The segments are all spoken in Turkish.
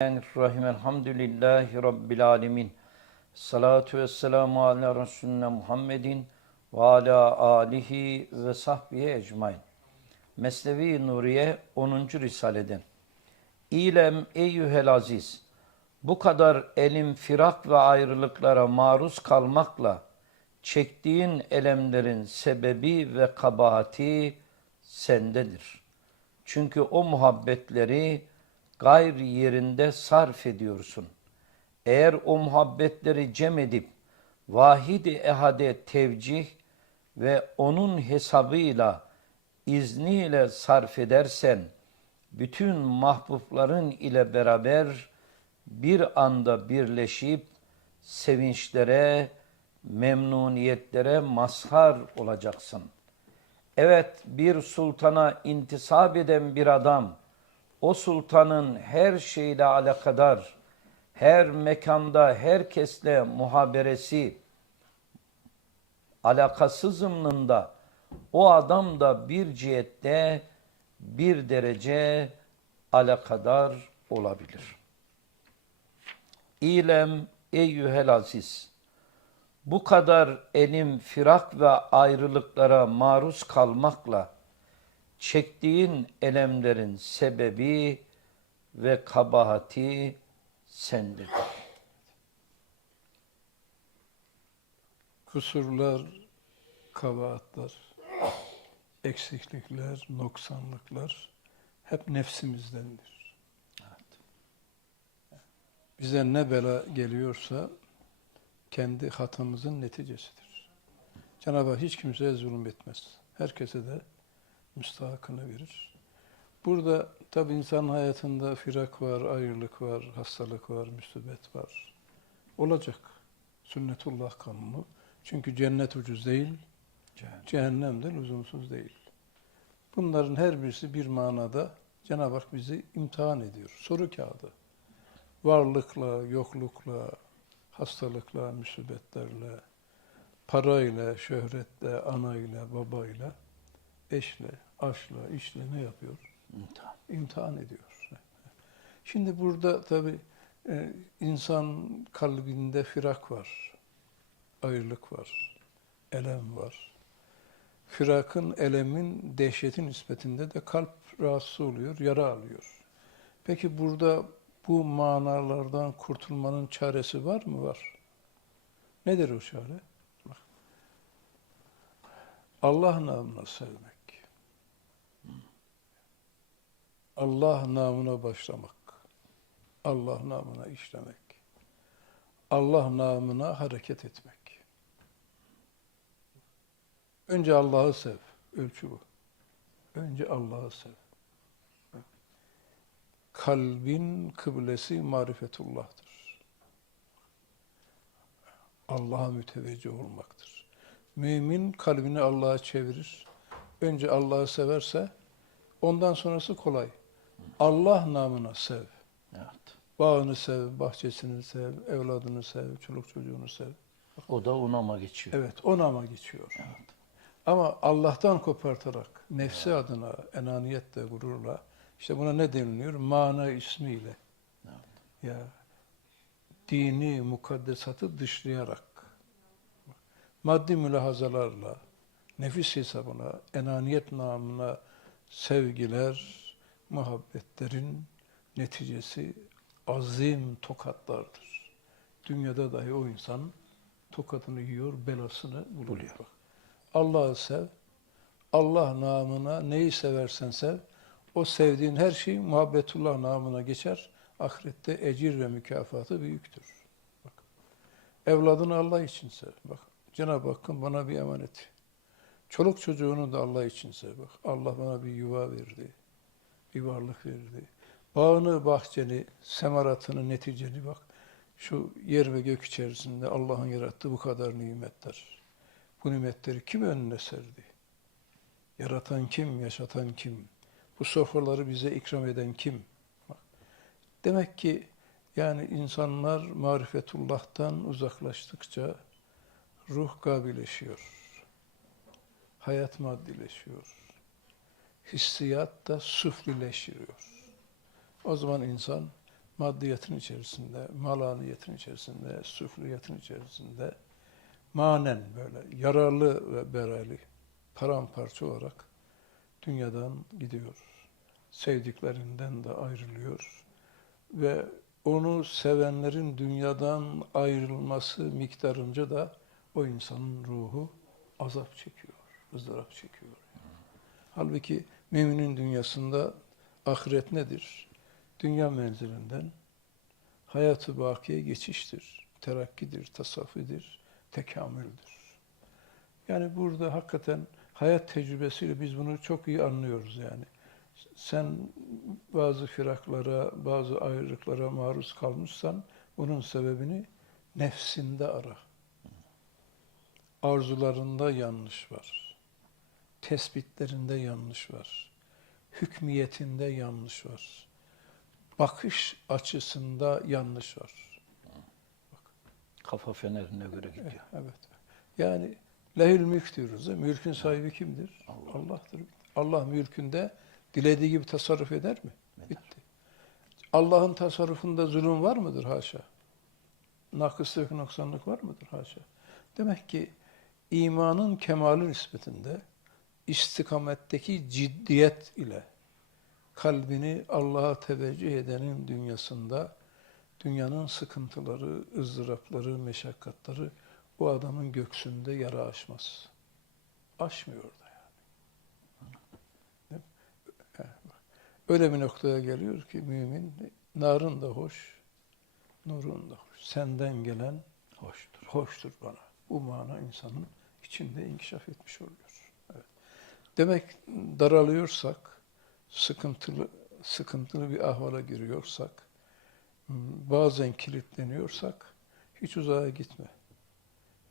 Bismillahirrahmanirrahim. Elhamdülillahi Rabbil alemin. Salatu ve selamu ala Resulüne Muhammedin ve ala alihi ve sahbihi ecmain. Mesnevi Nuriye 10. Risale'den. İlem eyyühel aziz. Bu kadar elim firak ve ayrılıklara maruz kalmakla çektiğin elemlerin sebebi ve kabahati sendedir. Çünkü o muhabbetleri gayr yerinde sarf ediyorsun. Eğer o muhabbetleri cem edip vahid-i ehade tevcih ve onun hesabıyla izniyle sarf edersen bütün mahbubların ile beraber bir anda birleşip sevinçlere, memnuniyetlere mazhar olacaksın. Evet bir sultana intisap eden bir adam o sultanın her şeyle alakadar, her mekanda herkesle muhaberesi, alakası zımnında o adam da bir cihette bir derece alakadar olabilir. İlem eyyühel aziz, bu kadar elim firak ve ayrılıklara maruz kalmakla çektiğin elemlerin sebebi ve kabahati sendedir. kusurlar, kabahatler, eksiklikler, noksanlıklar hep nefsimizdendir. Bize ne bela geliyorsa kendi hatamızın neticesidir. Cenab-ı Hak hiç kimseye zulüm etmez. Herkese de müstahakını verir. Burada tabi insan hayatında firak var, ayrılık var, hastalık var, müsibet var. Olacak. Sünnetullah kanunu. Çünkü cennet ucuz değil, cehennem de lüzumsuz değil. Bunların her birisi bir manada Cenab-ı Hak bizi imtihan ediyor. Soru kağıdı. Varlıkla, yoklukla, hastalıkla, müsibetlerle, parayla, şöhretle, anayla, babayla, eşle, aşla, işle ne yapıyor? İmtihan. İmtihan ediyor. Şimdi burada tabi insan kalbinde firak var, ayrılık var, elem var. Firakın, elemin, dehşetin nispetinde de kalp rahatsız oluyor, yara alıyor. Peki burada bu manalardan kurtulmanın çaresi var mı? Var. Nedir o çare? Allah namına sevmek. Allah namına başlamak. Allah namına işlemek. Allah namına hareket etmek. Önce Allah'ı sev. Ölçü bu. Önce Allah'ı sev. Kalbin kıblesi marifetullah'tır. Allah'a müteveccih olmaktır. Mümin kalbini Allah'a çevirir. Önce Allah'ı severse ondan sonrası kolay. Allah namına sev. Evet. Bağını sev, bahçesini sev, evladını sev, çoluk çocuğunu sev. O da unama geçiyor. Evet, o nama geçiyor. Ama Allah'tan kopartarak, nefsi adına, enaniyetle, gururla, işte buna ne deniliyor? Mana ismiyle. Ya dini, mukaddesatı dışlayarak, maddi mülahazalarla, nefis hesabına, enaniyet namına sevgiler, muhabbetlerin neticesi azim tokatlardır. Dünyada dahi o insan tokatını yiyor, belasını buluyor. Allah'ı sev, Allah namına neyi seversen sev, o sevdiğin her şey muhabbetullah namına geçer. Ahirette ecir ve mükafatı büyüktür. Bak. Evladını Allah için sev. Bak. Cenab-ı Hakk'ın bana bir emaneti. Çoluk çocuğunu da Allah için sev. Bak. Allah bana bir yuva verdi. Bir varlık verdi. Bağını, bahçeni, semaratını, neticeni bak. Şu yer ve gök içerisinde Allah'ın yarattığı bu kadar nimetler. Bu nimetleri kim önüne serdi? Yaratan kim, yaşatan kim? Bu sofraları bize ikram eden kim? Bak. Demek ki yani insanlar marifetullah'tan uzaklaştıkça ruh gabileşiyor. Hayat maddileşiyor. Hissiyat da suflileşiyor. O zaman insan maddiyatın içerisinde, malaniyetin içerisinde, süfliyetin içerisinde manen böyle yararlı ve berali paramparça olarak dünyadan gidiyor. Sevdiklerinden de ayrılıyor ve onu sevenlerin dünyadan ayrılması miktarınca da o insanın ruhu azap çekiyor, ızdırap çekiyor. Halbuki müminin dünyasında ahiret nedir? Dünya menzilinden hayatı bakiye geçiştir, terakkidir, tasafidir, tekamüldür. Yani burada hakikaten hayat tecrübesiyle biz bunu çok iyi anlıyoruz yani. Sen bazı firaklara, bazı ayrılıklara maruz kalmışsan bunun sebebini nefsinde ara. Arzularında yanlış var. Tespitlerinde yanlış var. Hükmiyetinde yanlış var. Bakış açısında yanlış var. Kafa fenerine göre gidiyor. Evet. Yani lehül mülk diyoruz. Değil? Mülkün sahibi kimdir? Allah'tır. Allah mülkünde dilediği gibi tasarruf eder mi? Bitti. Allah'ın tasarrufunda zulüm var mıdır? Haşa. Nakıslık, noksanlık var mıdır? Haşa. Demek ki imanın kemali nispetinde istikametteki ciddiyet ile kalbini Allah'a teveccüh edenin dünyasında dünyanın sıkıntıları, ızdırapları, meşakkatları o adamın göksünde yara açmaz. Aşmıyor da yani. Öyle bir noktaya geliyor ki mümin, narın da hoş, nurun da hoş. Senden gelen Hoştur. hoştur bana. Bu mana insanın içinde inkişaf etmiş oluyor. Demek daralıyorsak, sıkıntılı sıkıntılı bir ahvala giriyorsak, bazen kilitleniyorsak hiç uzağa gitme.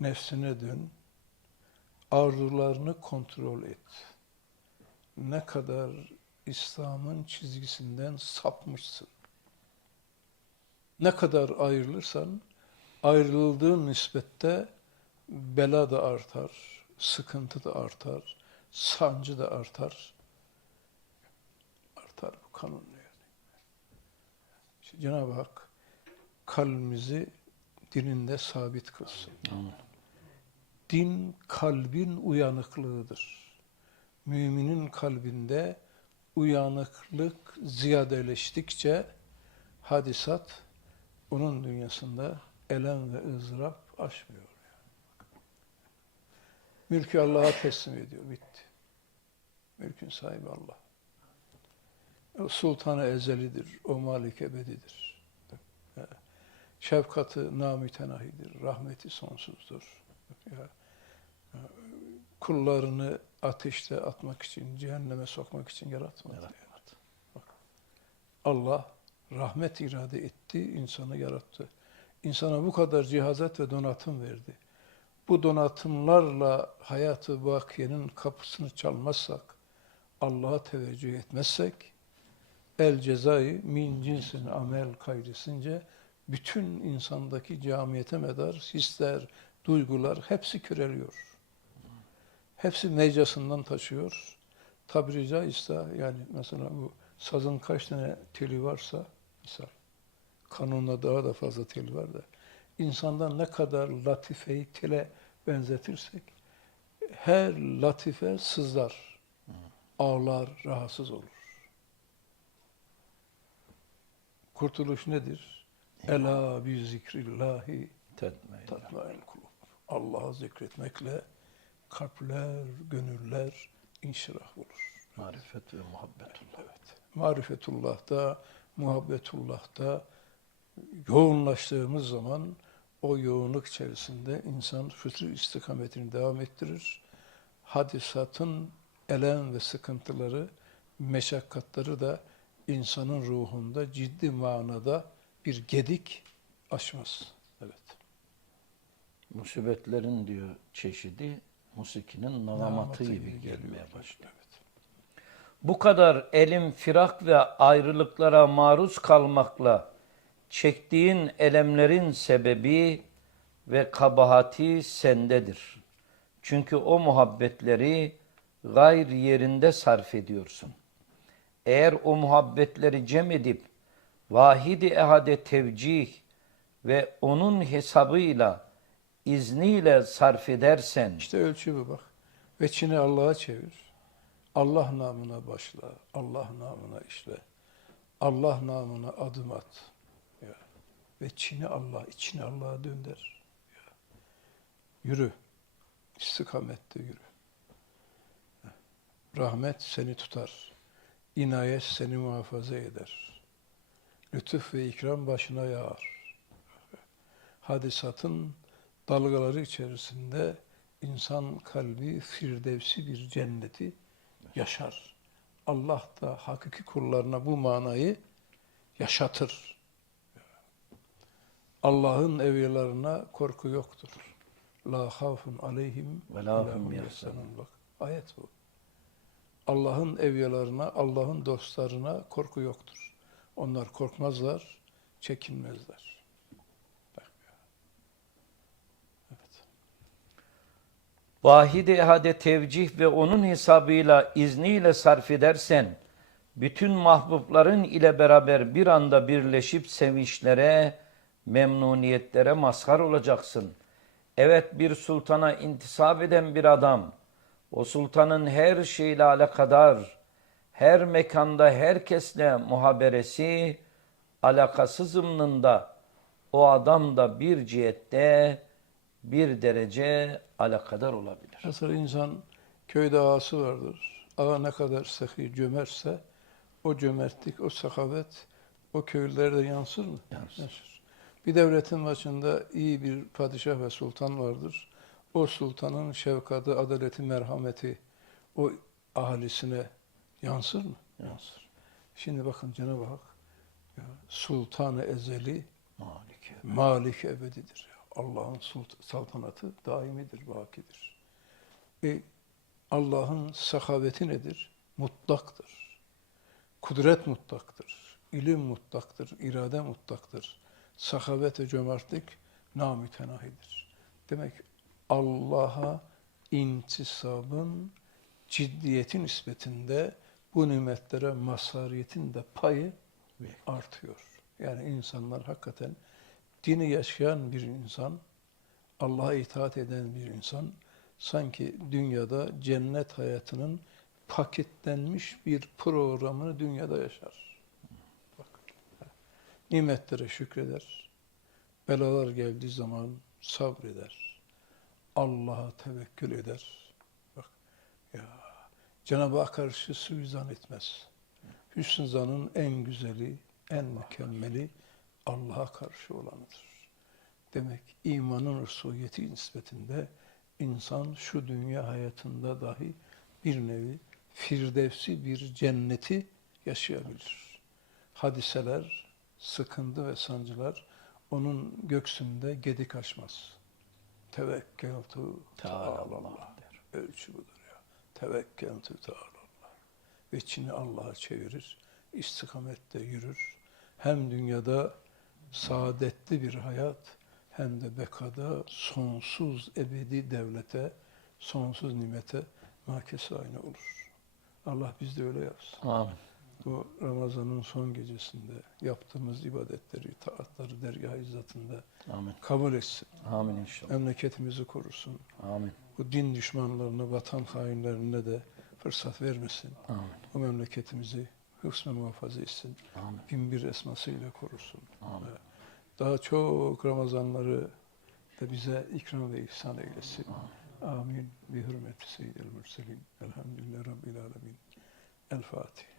Nefsine dön. Arzularını kontrol et. Ne kadar İslam'ın çizgisinden sapmışsın. Ne kadar ayrılırsan ayrıldığın nispette bela da artar, sıkıntı da artar, sancı da artar. Artar bu kanun yani. İşte Cenab-ı Hak kalbimizi dininde sabit kılsın. Amin. Din kalbin uyanıklığıdır. Müminin kalbinde uyanıklık ziyadeleştikçe hadisat onun dünyasında elem ve ızdırap aşmıyor. Yani. Mülkü Allah'a teslim ediyor. Bitti. Mülkün sahibi Allah. O sultanı ezelidir. O malik ebedidir. Şefkatı namütenahidir. Rahmeti sonsuzdur. Kullarını ateşte atmak için, cehenneme sokmak için yaratmadı. Yaratmadı. Allah rahmet irade etti, insanı yarattı. İnsana bu kadar cihazat ve donatım verdi. Bu donatımlarla hayatı bakiyenin kapısını çalmazsak, Allah'a teveccüh etmezsek, el cezayı min cinsin amel kaydesince bütün insandaki camiyete medar hisler, duygular hepsi köreliyor. Hepsi mecrasından taşıyor. Tabiri caizse yani mesela bu sazın kaç tane teli varsa misal kanunla daha da fazla teli var da insandan ne kadar latifeyi tele benzetirsek her latife sızlar, ağlar, rahatsız olur. Kurtuluş nedir? Ela bi zikrillahi Tetmeyin. tatmain kulub. Allah'ı zikretmekle kalpler, gönüller inşirah olur. Marifet ve muhabbetullah. Evet. Marifetullah'ta, muhabbetullah'ta yoğunlaştığımız zaman o yoğunluk içerisinde insan fıtri istikametini devam ettirir. Hadisatın elem ve sıkıntıları, meşakkatları da insanın ruhunda ciddi manada bir gedik aşmaz. Evet. Musibetlerin diyor çeşidi musikinin navamatı gibi gelmeye başlıyor. Evet. Bu kadar elim firak ve ayrılıklara maruz kalmakla çektiğin elemlerin sebebi ve kabahati sendedir. Çünkü o muhabbetleri gayr yerinde sarf ediyorsun. Eğer o muhabbetleri cem edip vahidi ehade tevcih ve onun hesabıyla izniyle sarf edersen İşte ölçü bu bak. Ve Çin'i Allah'a çevir. Allah namına başla. Allah namına işle. Allah namına adım at. Ve Çin'i Allah, içini Allah'a dönder. Yürü. İstikamette yürü. Rahmet seni tutar. İnayet seni muhafaza eder. Lütuf ve ikram başına yağar. Hadisatın dalgaları içerisinde insan kalbi firdevsi bir cenneti yaşar. Allah da hakiki kullarına bu manayı yaşatır. Allah'ın evliyalarına korku yoktur. La havfun aleyhim Ve la hum. Bak ayet bu. Allah'ın evliyalarına, Allah'ın dostlarına korku yoktur. Onlar korkmazlar, çekinmezler. Evet. vahidi ehade tevcih ve onun hesabıyla izniyle sarf edersen bütün mahbubların ile beraber bir anda birleşip sevinçlere, memnuniyetlere mazhar olacaksın. Evet bir sultana intisap eden bir adam, o sultanın her şeyle alakadar, her mekanda herkesle muhaberesi, alakası zımnında o adam da bir cihette bir derece alakadar olabilir. Mesela insan köyde ağası vardır. Ağa ne kadar sehi cömertse o cömertlik, o sakavet o köylülerde yansır mı? Yansır. Bir devletin başında iyi bir padişah ve sultan vardır. O sultanın şefkati, adaleti, merhameti o ahalisine yansır mı? Yansır. Şimdi bakın Cenab-ı Hak sultanı ezeli, Malike. Malik ebedidir. Allah'ın saltanatı daimidir, bakidir. E, Allah'ın sahaveti nedir? Mutlaktır. Kudret mutlaktır. İlim mutlaktır. irade mutlaktır. Sahavet ve cömertlik namütenahidir. Demek Allah'a intisabın ciddiyeti nispetinde bu nimetlere mazhariyetin de payı artıyor. Yani insanlar hakikaten dini yaşayan bir insan, Allah'a itaat eden bir insan sanki dünyada cennet hayatının paketlenmiş bir programını dünyada yaşar. Bak. Nimetlere şükreder. Belalar geldiği zaman sabreder. Allah'a tevekkül eder. Bak ya Cenab-ı Hak karşı suizan etmez. Hüsnü zanın en güzeli, en mükemmeli Allah'a karşı olanıdır. Demek imanın rusuliyeti nispetinde insan şu dünya hayatında dahi bir nevi firdevsi bir cenneti yaşayabilir. Hadiseler, sıkıntı ve sancılar onun göksünde gedik açmaz. Tevekkeltu Teala Allah der. Ölçü budur ya. Tevekkeltu Allah. Ve içini Allah'a çevirir. istikamette yürür. Hem dünyada saadetli bir hayat hem de bekada sonsuz ebedi devlete, sonsuz nimete makesi aynı olur. Allah bizde öyle yapsın. Amin. Bu Ramazan'ın son gecesinde yaptığımız ibadetleri, taatları dergah izzatında Amin. kabul etsin. Amin inşallah. Memleketimizi korusun. Amin. Bu din düşmanlarına, vatan hainlerine de fırsat vermesin. Amin. Bu memleketimizi hıfz ve muhafaza etsin. Amin. Bin bir esmasıyla korusun. Amin. Daha çok Ramazanları da bize ikram ve ihsan eylesin. Amin. Bi hürmeti seyyidil mürselin. Elhamdülillah Rabbil alemin. El Fatiha.